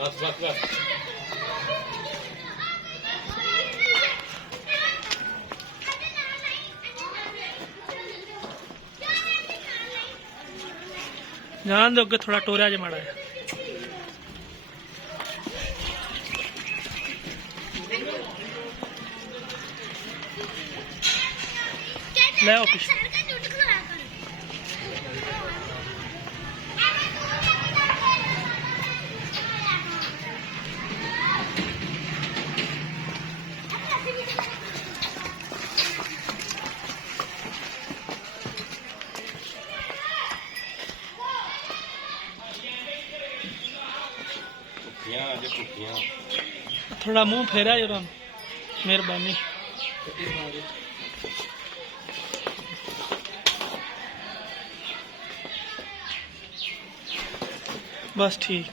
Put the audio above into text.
बस बस बस जान दो अगे थोड़ा टोरिया ज माड़ा है ले आओ पीछे थोड़ा मुंह फेरा जरा मेहरबानी बस ठीक